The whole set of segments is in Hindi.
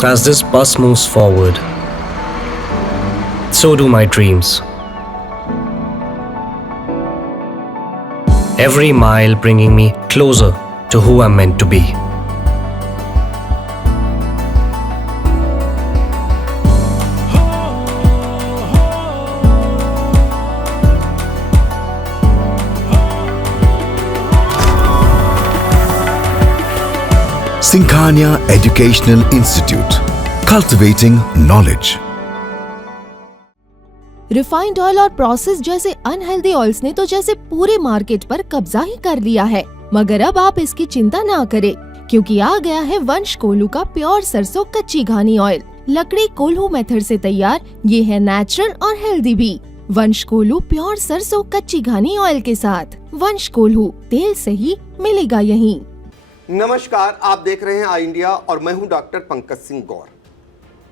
As this bus moves forward, so do my dreams. Every mile bringing me closer to who I'm meant to be. Sinkhania Educational Institute, cultivating knowledge. Refined oil और प्रोसेस जैसे अनहेल्दी ऑयल्स ने तो जैसे पूरे मार्केट पर कब्जा ही कर लिया है, मगर अब आप इसकी चिंता ना करें, क्योंकि आ गया है वंश कोल्हू का प्योर सरसों कच्ची घानी ऑयल। लकड़ी कोल्हू मेथड से तैयार, ये है नेचुरल और हेल्दी भी। वंश कोल्हू प्योर सरसों कच्ची घानी ऑयल के साथ। वंश कोल्हू, तेल सही मिलेगा यहीं। नमस्कार, आप देख रहे हैं आई इंडिया और मैं हूं डॉक्टर पंकज सिंह गौर।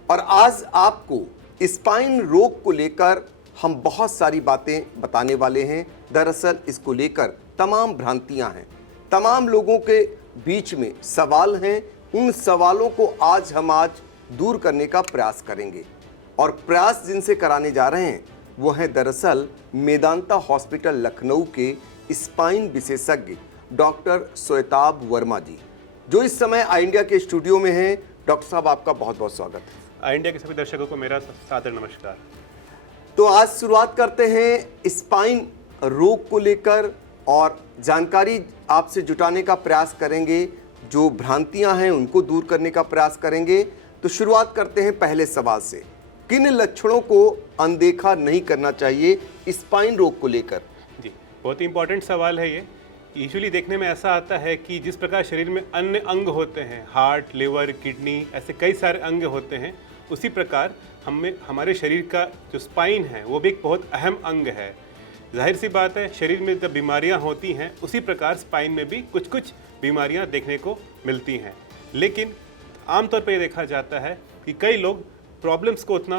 और आज आपको स्पाइन रोग को लेकर हम बहुत सारी बातें बताने वाले हैं। दरअसल इसको लेकर तमाम भ्रांतियां हैं, तमाम लोगों के बीच में सवाल हैं। उन सवालों को आज दूर करने का प्रयास करेंगे। और प्रयास जिनसे कराने जा रहे हैं वो हैं दरअसल मेदांता हॉस्पिटल लखनऊ के स्पाइन विशेषज्ञ डॉक्टर श्वेताब वर्मा जी, जो इस समय आई इंडिया के स्टूडियो में हैं। डॉक्टर साहब, आपका बहुत बहुत स्वागत है। आई इंडिया के सभी दर्शकों को मेरा सादर नमस्कार। तो आज शुरुआत करते हैं स्पाइन रोग को लेकर और जानकारी आपसे जुटाने का प्रयास करेंगे। जो भ्रांतियां हैं उनको दूर करने का प्रयास करेंगे। तो शुरुआत करते हैं पहले सवाल से। किन लक्षणों को अनदेखा नहीं करना चाहिए स्पाइन रोग को लेकर? जी, बहुत ही इंपॉर्टेंट सवाल है ये। यूजुअली देखने में ऐसा आता है कि जिस प्रकार शरीर में अन्य अंग होते हैं, हार्ट, लिवर, किडनी, ऐसे कई सारे अंग होते हैं, उसी प्रकार हमारे शरीर का जो स्पाइन है वो भी एक बहुत अहम अंग है। जाहिर सी बात है, शरीर में जब बीमारियां होती हैं उसी प्रकार स्पाइन में भी कुछ कुछ बीमारियां देखने को मिलती हैं। लेकिन आमतौर पर ये देखा जाता है कि कई लोग प्रॉब्लम्स को उतना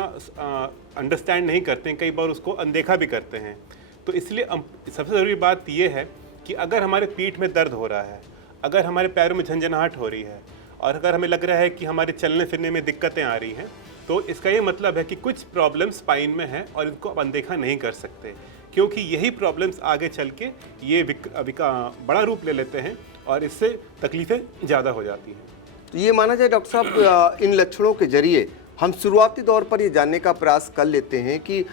अंडरस्टैंड नहीं करते हैं, कई बार उसको अनदेखा भी करते हैं। तो इसलिए सबसे ज़रूरी बात यह है कि अगर हमारे पीठ में दर्द हो रहा है, अगर हमारे पैरों में झंझनाहट हो रही है और अगर हमें लग रहा है कि हमारे चलने फिरने में दिक्कतें आ रही हैं, तो इसका ये मतलब है कि कुछ प्रॉब्लम्स स्पाइन में हैं और इनको अनदेखा नहीं कर सकते, क्योंकि यही प्रॉब्लम्स आगे चल के ये बड़ा रूप ले लेते हैं और इससे तकलीफ़ें ज़्यादा हो जाती हैं। तो ये माना जाए डॉक्टर साहब, इन लक्षणों के जरिए हम शुरुआती तौर पर ये जानने का प्रयास कर लेते हैं कि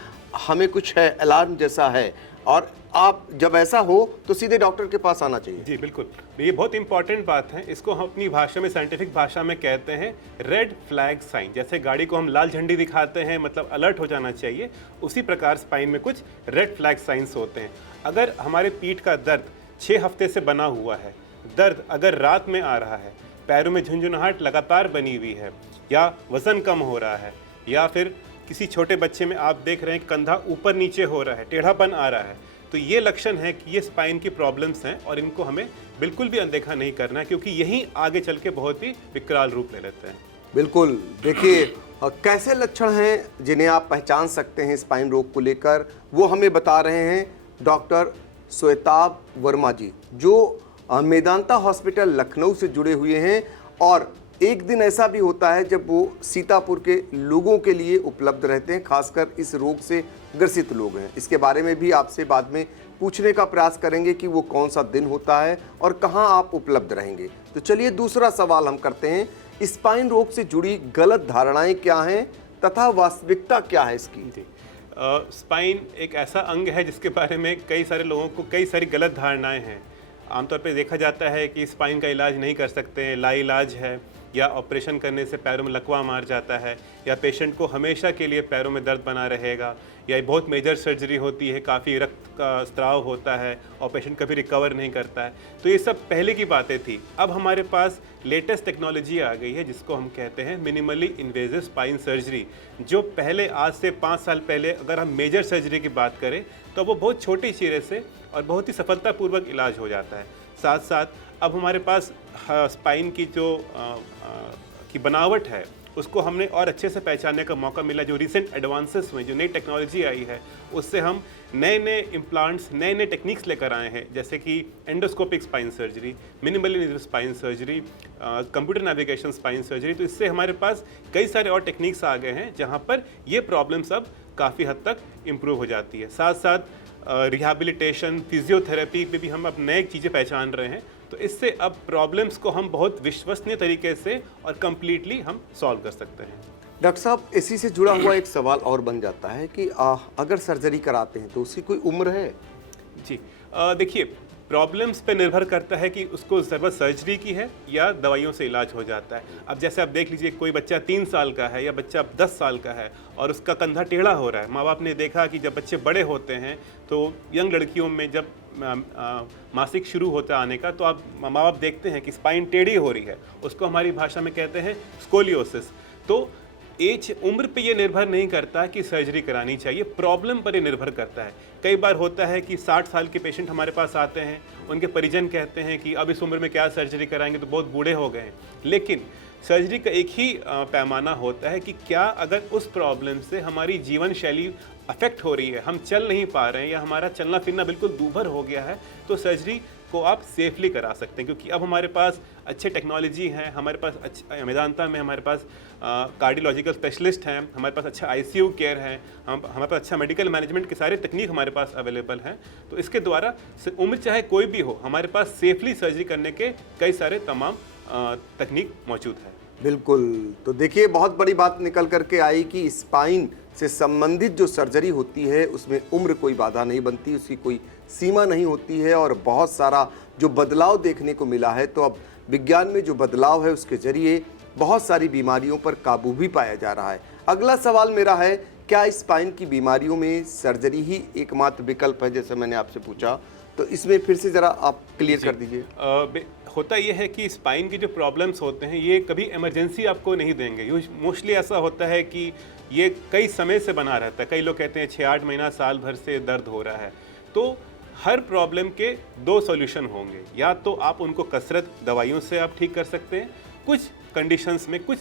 हमें कुछ है, अलार्म जैसा है, और आप जब ऐसा हो तो सीधे डॉक्टर के पास आना चाहिए। जी बिल्कुल, ये बहुत इंपॉर्टेंट बात है। इसको हम अपनी भाषा में, साइंटिफिक भाषा में कहते हैं रेड फ्लैग साइन। जैसे गाड़ी को हम लाल झंडी दिखाते हैं, मतलब अलर्ट हो जाना चाहिए, उसी प्रकार स्पाइन में कुछ रेड फ्लैग साइंस होते हैं। अगर हमारे पीठ का दर्द 6 हफ्ते से बना हुआ है, दर्द अगर रात में आ रहा है, पैरों में झुंझुनाहट लगातार बनी हुई है, या वज़न कम हो रहा है, या फिर किसी छोटे बच्चे में आप देख रहे हैं कंधा ऊपर नीचे हो रहा है, टेढ़ापन आ रहा है, तो ये लक्षण है कि ये स्पाइन की प्रॉब्लम्स हैं और इनको हमें बिल्कुल भी अनदेखा नहीं करना है, क्योंकि यही आगे चल के बहुत ही विकराल रूप ले लेते हैं। बिल्कुल। देखिए, कैसे लक्षण हैं जिन्हें आप पहचान सकते हैं स्पाइन रोग को लेकर, वो हमें बता रहे हैं डॉक्टर श्वेताब वर्मा जी, जो मेदांता हॉस्पिटल लखनऊ से जुड़े हुए हैं। और एक दिन ऐसा भी होता है जब वो सीतापुर के लोगों के लिए उपलब्ध रहते हैं, खासकर इस रोग से ग्रसित लोग हैं। इसके बारे में भी आपसे बाद में पूछने का प्रयास करेंगे कि वो कौन सा दिन होता है और कहाँ आप उपलब्ध रहेंगे। तो चलिए दूसरा सवाल हम करते हैं, स्पाइन रोग से जुड़ी गलत धारणाएं क्या हैं तथा वास्तविकता क्या है इसकी? स्पाइन एक ऐसा अंग है जिसके बारे में कई सारे लोगों को कई सारी गलत धारणाएं हैं। आमतौर पर देखा जाता है कि स्पाइन का इलाज नहीं कर सकते हैं, लाइलाज है, या ऑपरेशन करने से पैरों में लकवा मार जाता है, या पेशेंट को हमेशा के लिए पैरों में दर्द बना रहेगा, या बहुत मेजर सर्जरी होती है, काफ़ी रक्त का स्त्राव होता है और पेशेंट कभी रिकवर नहीं करता है। तो ये सब पहले की बातें थी। अब हमारे पास लेटेस्ट टेक्नोलॉजी आ गई है जिसको हम कहते हैं मिनिमली इन्वेजिव स्पाइन सर्जरी, जो पहले आज से 5 साल पहले अगर हम मेजर सर्जरी की बात करें तो वो बहुत छोटी चीज़ से और बहुत ही सफलतापूर्वक इलाज हो जाता है। साथ साथ अब हमारे पास स्पाइन की जो की बनावट है उसको हमने और अच्छे से पहचानने का मौका मिला। जो रिसेंट एडवांसेस हुए, जो नई टेक्नोलॉजी आई है, उससे हम नए नए इम्प्लांट्स, नए नए टेक्निक्स लेकर आए हैं, जैसे कि endoscopic spine surgery, minimally invasive spine surgery, computer navigation spine surgery. तो इससे हमारे पास कई सारे और टेक्निक्स आ गए हैं जहाँ पर ये प्रॉब्लम्स अब काफ़ी हद तक इम्प्रूव हो जाती है। साथ साथ रिहैबिलिटेशन, फिजियोथेरेपी पे भी हम अब नए चीज़ें पहचान रहे हैं। तो इससे अब प्रॉब्लम्स को हम बहुत विश्वसनीय तरीके से और कंप्लीटली हम सॉल्व कर सकते हैं। डॉक्टर साहब, इसी से जुड़ा हुआ एक सवाल और बन जाता है कि अगर सर्जरी कराते हैं तो उसकी कोई उम्र है? जी, देखिए, प्रॉब्लम्स पे निर्भर करता है कि उसको ज़रूरत सर्जरी की है या दवाइयों से इलाज हो जाता है। अब जैसे आप देख लीजिए, कोई बच्चा 3 साल का है या बच्चा 10 साल का है और उसका कंधा टेढ़ा हो रहा है। माँ बाप ने देखा कि जब बच्चे बड़े होते हैं तो यंग लड़कियों में जब मासिक शुरू होता आने का, तो आप माँ बाप देखते हैं कि स्पाइन टेढ़ी हो रही है, उसको हमारी भाषा में कहते हैं स्कोलियोसिस। तो एज, उम्र पे ये निर्भर नहीं करता कि सर्जरी करानी चाहिए, प्रॉब्लम पर ये निर्भर करता है। कई बार होता है कि 60 साल के पेशेंट हमारे पास आते हैं, उनके परिजन कहते हैं कि अब इस उम्र में क्या सर्जरी कराएंगे, तो बहुत बूढ़े हो गए हैं। लेकिन सर्जरी का एक ही पैमाना होता है कि क्या अगर उस प्रॉब्लम से हमारी जीवन शैली अफेक्ट हो रही है, हम चल नहीं पा रहे हैं या हमारा चलना फिरना बिल्कुल दूभर हो गया है, तो सर्जरी को आप सेफली करा सकते हैं। क्योंकि अब हमारे पास अच्छे टेक्नोलॉजी हैं, हमारे पास मेदांता में हमारे पास कार्डियोलॉजिकल स्पेशलिस्ट हैं, हमारे पास अच्छा ICU केयर है, हमारे पास अच्छा मेडिकल मैनेजमेंट के सारे तकनीक हमारे पास अवेलेबल हैं। तो इसके द्वारा उम्र चाहे कोई भी हो, हमारे पास सेफली सर्जरी करने के कई सारे तमाम तकनीक मौजूद है। बिल्कुल। तो देखिए, बहुत बड़ी बात निकल करके आई कि स्पाइन से संबंधित जो सर्जरी होती है उसमें उम्र कोई बाधा नहीं बनती, उसकी कोई सीमा नहीं होती है और बहुत सारा जो बदलाव देखने को मिला है। तो अब विज्ञान में जो बदलाव है उसके जरिए बहुत सारी बीमारियों पर काबू भी पाया जा रहा है। अगला सवाल मेरा है, क्या स्पाइन की बीमारियों में सर्जरी ही एकमात्र विकल्प है, जैसे मैंने आपसे पूछा? तो इसमें फिर से ज़रा आप क्लियर कर दीजिए। होता यह है कि स्पाइन की जो प्रॉब्लम्स होते हैं ये कभी इमरजेंसी आपको नहीं देंगे। मोस्टली ऐसा होता है कि ये कई समय से बना रहता है। कई लोग कहते हैं 6-8 महीना, साल भर से दर्द हो रहा है। तो हर प्रॉब्लम के 2 सॉल्यूशन होंगे, या तो आप उनको कसरत दवाइयों से आप ठीक कर सकते हैं। कुछ कंडीशंस में, कुछ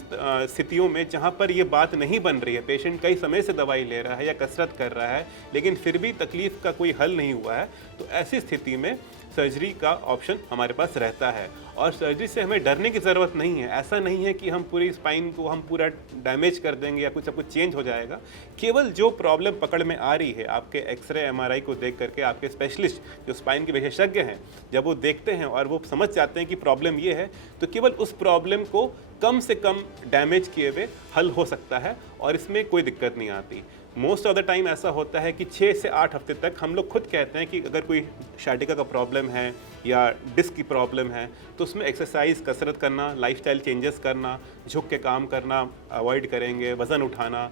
स्थितियों में जहाँ पर ये बात नहीं बन रही है, पेशेंट कई समय से दवाई ले रहा है या कसरत कर रहा है लेकिन फिर भी तकलीफ का कोई हल नहीं हुआ है, तो ऐसी स्थिति में सर्जरी का ऑप्शन हमारे पास रहता है। और सर्जरी से हमें डरने की ज़रूरत नहीं है। ऐसा नहीं है कि हम पूरी स्पाइन को हम पूरा डैमेज कर देंगे या कुछ सब कुछ चेंज हो जाएगा। केवल जो प्रॉब्लम पकड़ में आ रही है, आपके एक्सरे MRI को देख करके आपके स्पेशलिस्ट जो स्पाइन के विशेषज्ञ हैं, जब वो देखते हैं और वो समझ जाते हैं कि प्रॉब्लम ये है, तो केवल उस प्रॉब्लम को कम से कम डैमेज किए हुए हल हो सकता है और इसमें कोई दिक्कत नहीं आती। मोस्ट ऑफ द टाइम ऐसा होता है कि 6 से 8 हफ्ते तक हम लोग खुद कहते हैं कि अगर कोई शाटिका का प्रॉब्लम है या डिस्क की प्रॉब्लम है, तो उसमें एक्सरसाइज, कसरत करना, लाइफस्टाइल चेंजेस करना, झुक के काम करना अवॉइड करेंगे, वज़न उठाना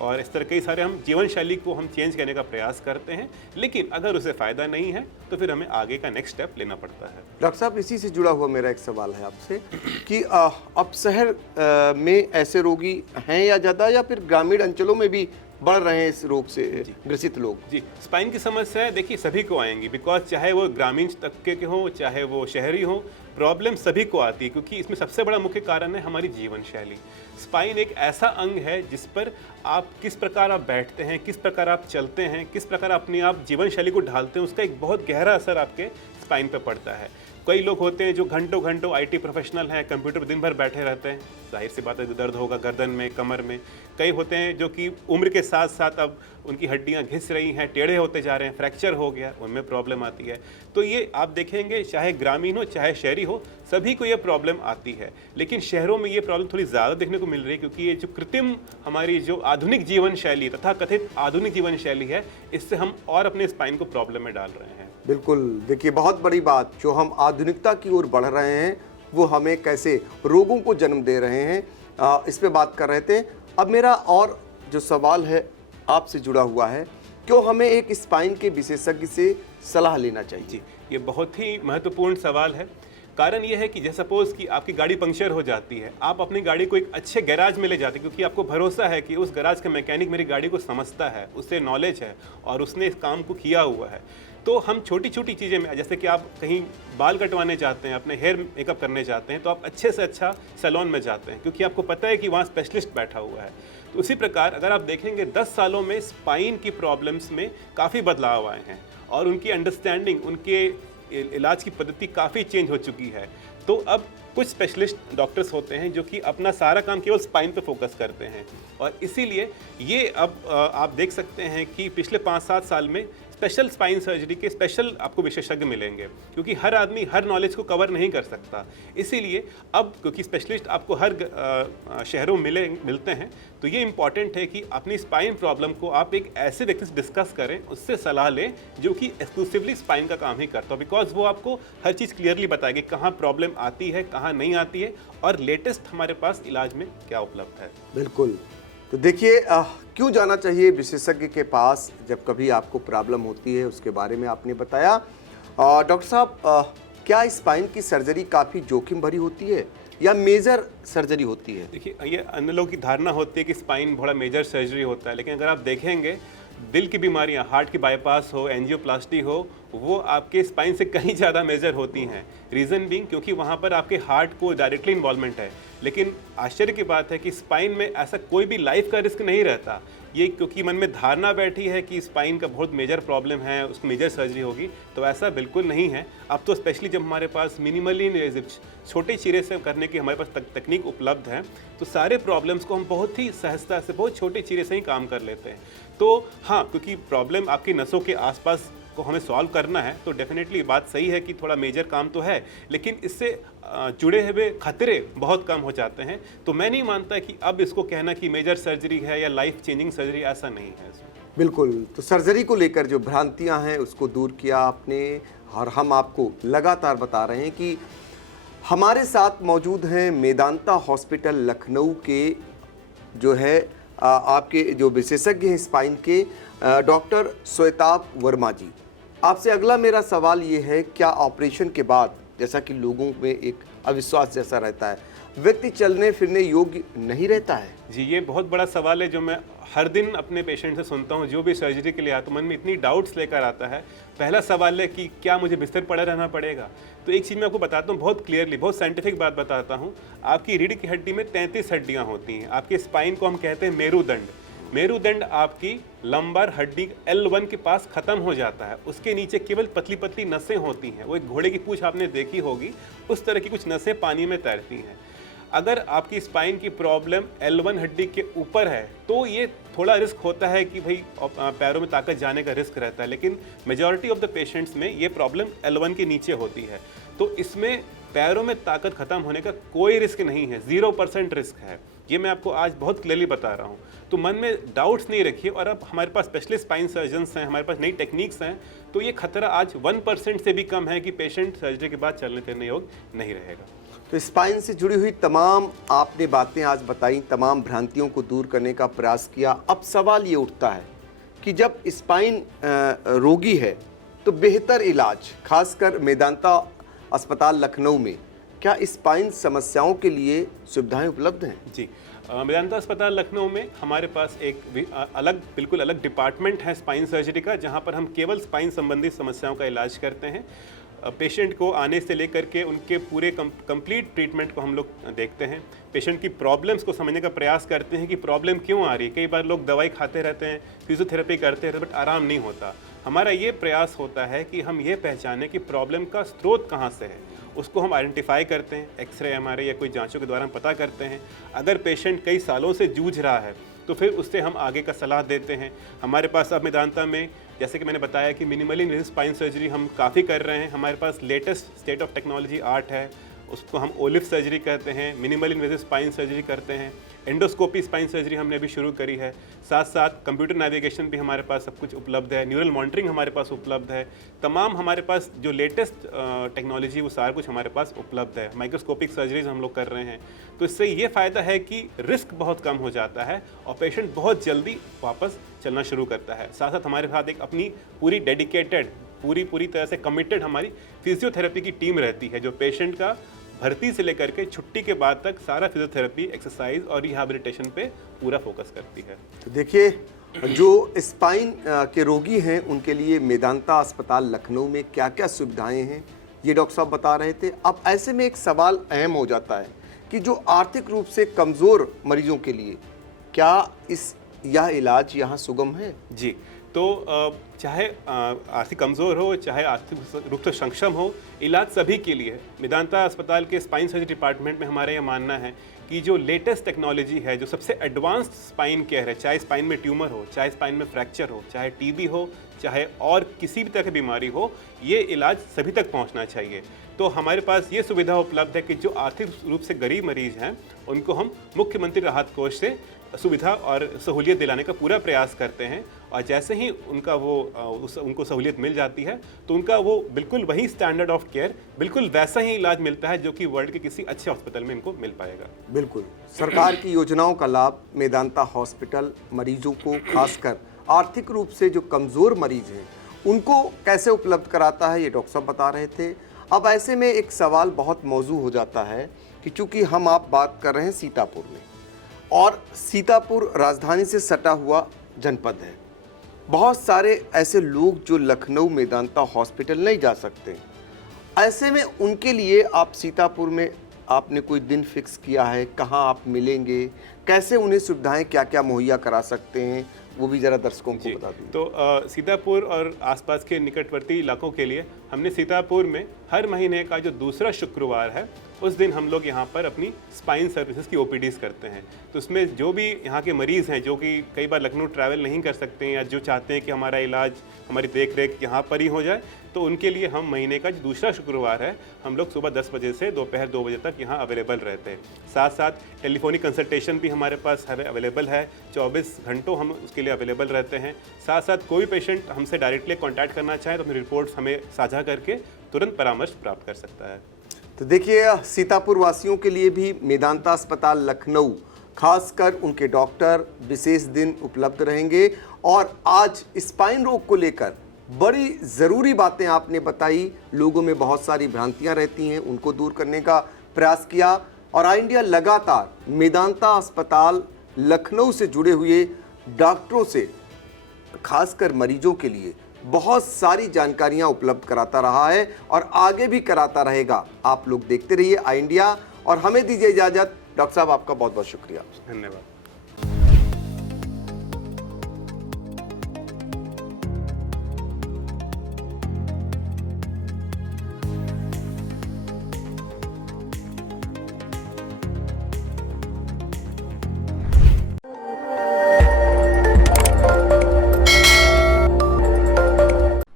और इस तरह कई सारे हम जीवन शैली को हम चेंज करने का प्रयास करते हैं। लेकिन अगर उसे फ़ायदा नहीं है तो फिर हमें आगे का नेक्स्ट स्टेप लेना पड़ता है। डॉक्टर साहब, इसी से जुड़ा हुआ मेरा एक सवाल है आपसे कि अब शहर में ऐसे रोगी हैं या ज़्यादा, या फिर ग्रामीण अंचलों में भी बढ़ रहे हैं इस रोग से ग्रसित लोग? जी, स्पाइन की समस्या देखिए सभी को आएंगी, बिकॉज चाहे वो ग्रामीण तबके के हों चाहे वो शहरी हों, प्रॉब्लम सभी को आती है। क्योंकि इसमें सबसे बड़ा मुख्य कारण है हमारी जीवन शैली। स्पाइन एक ऐसा अंग है जिस पर आप किस प्रकार आप बैठते हैं, किस प्रकार आप चलते हैं, किस प्रकार अपनी आप जीवन शैली को ढालते हैं, उसका एक बहुत गहरा असर आपके स्पाइन पर पड़ता है। कई लोग होते हैं जो घंटों घंटों IT प्रोफेशनल हैं, कंप्यूटर पर दिन भर बैठे रहते हैं, जाहिर सी बात है दर्द होगा गर्दन में, कमर में। कई होते हैं जो कि उम्र के साथ साथ अब उनकी हड्डियां घिस रही हैं, टेढ़े होते जा रहे हैं, फ्रैक्चर हो गया, उनमें प्रॉब्लम आती है। तो ये आप देखेंगे चाहे ग्रामीण हो चाहे शहरी हो, सभी को ये प्रॉब्लम आती है। लेकिन शहरों में ये प्रॉब्लम थोड़ी ज़्यादा देखने को मिल रही है क्योंकि ये जो कृत्रिम हमारी जो आधुनिक जीवन शैली, तथा कथित आधुनिक जीवन शैली है, इससे हम और अपने स्पाइन को प्रॉब्लम में डाल रहे हैं। बिल्कुल। देखिए, बहुत बड़ी बात, जो हम आधुनिकता की ओर बढ़ रहे हैं वो हमें कैसे रोगों को जन्म दे रहे हैं, इस पे बात कर रहे थे। अब मेरा और जो सवाल है आपसे जुड़ा हुआ है, क्यों हमें एक स्पाइन के विशेषज्ञ से सलाह लेना चाहिए? जी, ये बहुत ही महत्वपूर्ण सवाल है। कारण ये है कि जैसे सपोज कि आपकी गाड़ी पंक्चर हो जाती है, आप अपनी गाड़ी को एक अच्छे गैराज में ले जाते हैं क्योंकि आपको भरोसा है कि उस गैराज का मैकेनिक मेरी गाड़ी को समझता है, उससे नॉलेज है और उसने इस काम को किया हुआ है। तो हम छोटी छोटी चीज़ें में, जैसे कि आप कहीं बाल कटवाने चाहते हैं, अपने हेयर मेकअप करने चाहते हैं, तो आप अच्छे से अच्छा सैलून में जाते हैं क्योंकि आपको पता है कि वहाँ स्पेशलिस्ट बैठा हुआ है। तो उसी प्रकार अगर आप देखेंगे 10 सालों में स्पाइन की प्रॉब्लम्स में काफ़ी बदलाव आए हैं और उनकी अंडरस्टैंडिंग, उनके इलाज की पद्धति काफ़ी चेंज हो चुकी है। तो अब कुछ स्पेशलिस्ट डॉक्टर्स होते हैं जो कि अपना सारा काम केवल स्पाइन पे फोकस करते हैं और इसीलिए ये अब आप देख सकते हैं कि पिछले 5-7 साल में स्पेशल स्पाइन सर्जरी के स्पेशल आपको विशेषज्ञ मिलेंगे क्योंकि हर आदमी हर नॉलेज को कवर नहीं कर सकता। इसीलिए अब क्योंकि स्पेशलिस्ट आपको हर शहरों में मिलते हैं, तो ये इम्पॉर्टेंट है कि अपनी स्पाइन प्रॉब्लम को आप एक ऐसे व्यक्ति से डिस्कस करें, उससे सलाह लें जो कि एक्सक्लूसिवली स्पाइन का काम ही करता हो, बिकॉज वो आपको हर चीज़ क्लियरली बताएगी कहाँ प्रॉब्लम आती है, कहाँ नहीं आती है और लेटेस्ट हमारे पास इलाज में क्या उपलब्ध है। बिल्कुल। तो देखिए, क्यों जाना चाहिए विशेषज्ञ के पास जब कभी आपको प्रॉब्लम होती है, उसके बारे में आपने बताया। डॉक्टर साहब, क्या स्पाइन की सर्जरी काफ़ी जोखिम भरी होती है या मेजर सर्जरी होती है? देखिए, ये अन्य लोगों की धारणा होती है कि स्पाइन बड़ा मेजर सर्जरी होता है, लेकिन अगर आप देखेंगे दिल की बीमारियां, हार्ट की बाईपास हो, एंजियोप्लास्टी हो, वो आपके स्पाइन से कहीं ज़्यादा मेजर होती हैं। रीज़न बीइंग क्योंकि वहाँ पर आपके हार्ट को डायरेक्टली इन्वॉल्वमेंट है। लेकिन आश्चर्य की बात है कि स्पाइन में ऐसा कोई भी लाइफ का रिस्क नहीं रहता। ये क्योंकि मन में धारणा बैठी है कि स्पाइन का बहुत मेजर प्रॉब्लम है, उसको मेजर सर्जरी होगी, तो ऐसा बिल्कुल नहीं है। अब तो स्पेशली जब हमारे पास मिनिमली इन्वेजिव छोटे चीरे से करने की हमारे पास तकनीक उपलब्ध है, तो सारे प्रॉब्लम्स को हम बहुत ही सहजता से, बहुत छोटे चीरे से ही काम कर लेते हैं। तो हाँ, क्योंकि प्रॉब्लम आपकी नसों के आसपास को हमें सॉल्व करना है, तो डेफिनेटली बात सही है कि थोड़ा मेजर काम तो है, लेकिन इससे जुड़े हुए खतरे बहुत कम हो जाते हैं। तो मैं नहीं मानता कि अब इसको कहना कि मेजर सर्जरी है या लाइफ चेंजिंग सर्जरी, ऐसा नहीं है इसमें। बिल्कुल। तो सर्जरी को लेकर जो भ्रांतियां हैं उसको दूर किया आपने और हम आपको लगातार बता रहे हैं कि हमारे साथ मौजूद हैं मेदांता हॉस्पिटल लखनऊ के जो है आपके जो विशेषज्ञ हैं स्पाइन के, डॉक्टर श्वेताब वर्मा जी। आपसे अगला मेरा सवाल ये है, क्या ऑपरेशन के बाद, जैसा कि लोगों में एक अविश्वास जैसा रहता है, व्यक्ति चलने फिरने योग्य नहीं रहता है? जी, ये बहुत बड़ा सवाल है जो मैं हर दिन अपने पेशेंट से सुनता हूँ। जो भी सर्जरी के लिए आता, मन में इतनी डाउट्स लेकर आता है। पहला सवाल है कि क्या मुझे बिस्तर पड़ा रहना पड़ेगा? तो एक चीज़ मैं आपको बताता हूँ बहुत क्लियरली, बहुत साइंटिफिक बात बताता हूँ। आपकी रीढ़ की हड्डी में 33 हड्डियाँ होती हैं। आपके स्पाइन को हम कहते हैं मेरुदंड। मेरुदंड आपकी लंबर हड्डी L1 के पास खत्म हो जाता है, उसके नीचे केवल पतली पतली नसें होती हैं। वो एक घोड़े की पूंछ आपने देखी होगी, उस तरह की कुछ नसें पानी में तैरती हैं। अगर आपकी स्पाइन की प्रॉब्लम L1 हड्डी के ऊपर है तो ये थोड़ा रिस्क होता है कि भाई पैरों में ताकत जाने का रिस्क रहता है, लेकिन मेजॉरिटी ऑफ द पेशेंट्स में ये प्रॉब्लम L1 के नीचे होती है। तो इसमें पैरों में ताकत खत्म होने का कोई रिस्क नहीं है, 0% रिस्क है। ये मैं आपको आज बहुत क्लियरली बता रहा हूँ। तो मन में डाउट्स नहीं रखिए। और अब हमारे पास स्पेशलिस्ट स्पाइन सर्जन्स हैं, हमारे पास नई टेक्निक्स हैं, तो ये खतरा आज 1% से भी कम है कि पेशेंट सर्जरी के बाद चलने फिरने योग्य नहीं रहेगा। तो स्पाइन से जुड़ी हुई तमाम आपने बातें आज बताई, तमाम भ्रांतियों को दूर करने का प्रयास किया। अब सवाल ये उठता है कि जब स्पाइन रोगी है तो बेहतर इलाज, खासकर मेदांता अस्पताल लखनऊ में क्या स्पाइन समस्याओं के लिए सुविधाएं उपलब्ध हैं? जी, मेदांता अस्पताल लखनऊ में हमारे पास एक बिल्कुल अलग डिपार्टमेंट है स्पाइन सर्जरी का, जहां पर हम केवल स्पाइन संबंधी समस्याओं का इलाज करते हैं। पेशेंट को आने से लेकर के उनके पूरे कंप्लीट ट्रीटमेंट को हम लोग देखते हैं। पेशेंट की प्रॉब्लम्स को समझने का प्रयास करते हैं कि प्रॉब्लम क्यों आ रही है। कई बार लोग दवाई खाते रहते हैं, फिजियोथेरेपी करते रहते हैं, बट आराम नहीं होता। हमारा ये प्रयास होता है कि हम ये पहचानें कि प्रॉब्लम का स्रोत कहाँ से है, उसको हम आइडेंटिफाई करते हैं, एक्सरे एमआरआई या कोई जांचों के द्वारा हम पता करते हैं। अगर पेशेंट कई सालों से जूझ रहा है तो फिर उससे हम आगे का सलाह देते हैं। हमारे पास अब मेदांता में, जैसे कि मैंने बताया कि मिनिमली इन्वेजिव स्पाइन सर्जरी हम काफ़ी कर रहे हैं। हमारे पास latest state of technology art है, उसको हम ओलिफ सर्जरी कहते हैं। मिनिमल इन्वेजिव स्पाइन सर्जरी करते हैं। एंडोस्कोपी स्पाइन सर्जरी हमने अभी शुरू करी है। साथ साथ कंप्यूटर नेविगेशन भी हमारे पास सब कुछ उपलब्ध है। न्यूरल मॉनिटरिंग हमारे पास उपलब्ध है। तमाम हमारे पास जो लेटेस्ट टेक्नोलॉजी वो सारा कुछ हमारे पास उपलब्ध है। माइक्रोस्कोपिक सर्जरीज हम लोग कर रहे हैं। तो इससे ये फ़ायदा है कि रिस्क बहुत कम हो जाता है और पेशेंट बहुत जल्दी वापस चलना शुरू करता है। साथ साथ हमारे साथ एक अपनी पूरी डेडिकेटेड, पूरी तरह से कमिटेड हमारी फिजियोथेरेपी की टीम रहती है, जो पेशेंट का भर्ती से लेकर के छुट्टी के बाद तक सारा फिजियोथेरेपी, एक्सरसाइज और रिहैबिलिटेशन पे पूरा फोकस करती है। तो देखिए, जो स्पाइन के रोगी हैं उनके लिए मेदांता अस्पताल लखनऊ में क्या क्या सुविधाएं हैं ये डॉक्टर साहब बता रहे थे। अब ऐसे में एक सवाल अहम हो जाता है कि जो आर्थिक रूप से कमज़ोर मरीजों के लिए क्या यह इलाज यहाँ सुगम है? जी, तो चाहे आर्थिक कमज़ोर हो, चाहे आर्थिक रूप से सक्षम हो, इलाज सभी के लिए है। मेदांता अस्पताल के स्पाइन सर्जरी डिपार्टमेंट में हमारा यह मानना है कि जो लेटेस्ट टेक्नोलॉजी है, जो सबसे एडवांस्ड स्पाइन केयर है, चाहे स्पाइन में ट्यूमर हो, चाहे स्पाइन में फ्रैक्चर हो, चाहे टीबी हो, चाहे और किसी भी तरह की बीमारी हो, ये इलाज सभी तक पहुंचना चाहिए। तो हमारे पास ये सुविधा उपलब्ध है कि जो आर्थिक रूप से गरीब मरीज हैं उनको हम मुख्यमंत्री राहत कोष से सुविधा और सहूलियत दिलाने का पूरा प्रयास करते हैं, और जैसे ही उनका उनको सहूलियत मिल जाती है तो उनका वो बिल्कुल वही स्टैंडर्ड ऑफ केयर, बिल्कुल वैसा ही इलाज मिलता है जो कि वर्ल्ड के किसी अच्छे हॉस्पिटल में इनको मिल पाएगा। बिल्कुल, सरकार की योजनाओं का लाभ मेदांता हॉस्पिटल मरीजों को, खासकर आर्थिक रूप से जो कमज़ोर मरीज हैं उनको कैसे उपलब्ध कराता है, ये डॉक्टर साहब बता रहे थे। अब ऐसे में एक सवाल बहुत मौजू हो जाता है कि चूंकि आप बात कर रहे हैं सीतापुर में, और सीतापुर राजधानी से सटा हुआ जनपद है, बहुत सारे ऐसे लोग जो लखनऊ मेदांता हॉस्पिटल नहीं जा सकते, ऐसे में उनके लिए आप सीतापुर में आपने कोई दिन फिक्स किया है, कहाँ आप मिलेंगे, कैसे उन्हें सुविधाएं क्या क्या मुहैया करा सकते हैं, वो भी ज़रा दर्शकों को बता दीजिए। तो सीतापुर और आसपास के निकटवर्ती इलाकों के लिए हमने सीतापुर में हर महीने का जो दूसरा शुक्रवार है उस दिन हम लोग यहाँ पर अपनी स्पाइन सर्विसेज की ओपीडीज करते हैं। तो उसमें जो भी यहाँ के मरीज़ हैं जो कि कई बार लखनऊ ट्रैवल नहीं कर सकते हैं या जो चाहते हैं कि हमारा इलाज, हमारी देख रेख यहाँ पर ही हो जाए, तो उनके लिए हम महीने का जो दूसरा शुक्रवार है हम लोग सुबह 10 बजे से दोपहर 2 बजे तक यहाँ अवेलेबल रहते हैं। साथ साथ टेलीफोनिक कंसल्टेशन भी हमारे पास अवेलेबल है, 24 घंटों हम उसके लिए अवेलेबल रहते हैं। साथ साथ कोई पेशेंट हमसे डायरेक्टली कॉन्टैक्ट करना चाहे तो अपनी रिपोर्ट्स हमें साझा करके तुरंत परामर्श प्राप्त कर सकता है। तो देखिए, सीतापुर वासियों के लिए भी मेदांता अस्पताल लखनऊ, खासकर उनके डॉक्टर विशेष दिन उपलब्ध रहेंगे। और आज स्पाइन रोग को लेकर बड़ी ज़रूरी बातें आपने बताई, लोगों में बहुत सारी भ्रांतियां रहती हैं, उनको दूर करने का प्रयास किया। और आई इंडिया लगातार मेदांता अस्पताल लखनऊ से जुड़े हुए डॉक्टरों से खासकर मरीजों के लिए बहुत सारी जानकारियां उपलब्ध कराता रहा है और आगे भी कराता रहेगा। आप लोग देखते रहिए आई इंडिया, और हमें दीजिए इजाज़त। डॉक्टर साहब, आपका बहुत बहुत शुक्रिया। धन्यवाद।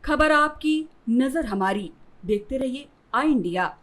खबर आपकी, नजर हमारी। देखते रहिए आई इंडिया।